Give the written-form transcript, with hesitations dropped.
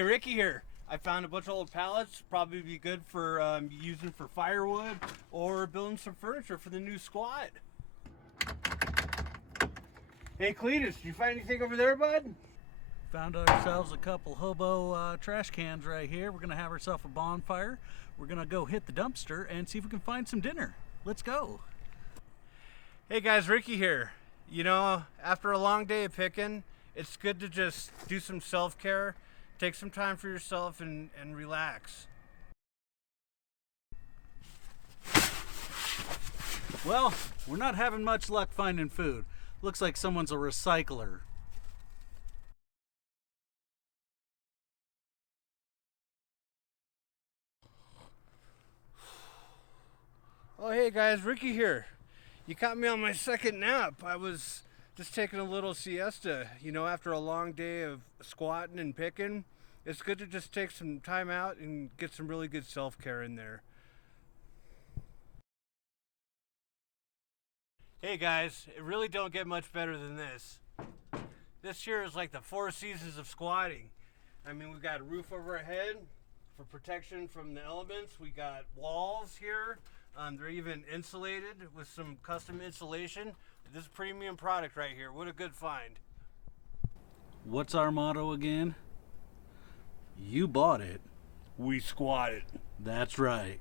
Hey, Ricky here. I found a bunch of old pallets, probably be good for using for firewood or building some furniture for the new squat. Hey, Cletus, did you find anything over there, bud? Found ourselves a couple hobo trash cans right here. We're gonna have ourselves a bonfire. We're gonna go hit the dumpster and see if we can find some dinner. Let's go. Hey guys, Ricky here. You know, after a long day of picking, it's good to just do some self-care, take some time for yourself and relax. Well, we're not having much luck finding food. Looks like someone's a recycler. Oh, hey guys, Ricky here. You caught me on my second nap. I was just taking a little siesta. You know, after a long day of squatting and picking, it's good to just take some time out and get some really good self-care in there. Hey guys, it really don't get much better than this. This here is like the 4 seasons of squatting. I mean, we've got a roof over our head for protection from the elements. We got walls here. They're even insulated with some custom insulation. This is premium product right here. What a good find. What's our motto again? You bought it. We squatted. That's right.